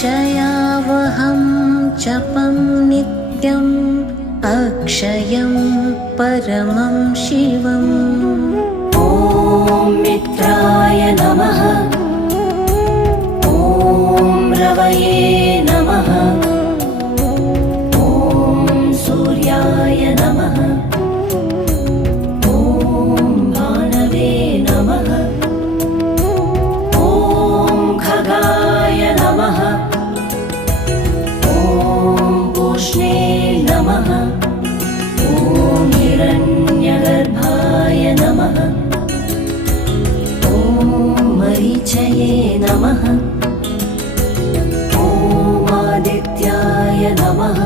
जयावहं जपं नित्यम् अक्षयं परमं शिवम्। ॐ मित्राय नमः। ॐ रवये नमः। ॐ सूर्याय नमः। ॐ भानवे नमः। ॐ खगाय नमः। ॐ पूष्णे नमः। ॐ हिरण्यगर्भाय नमः। ॐ मरीचये नमः। ॐ आदित्याय नमः।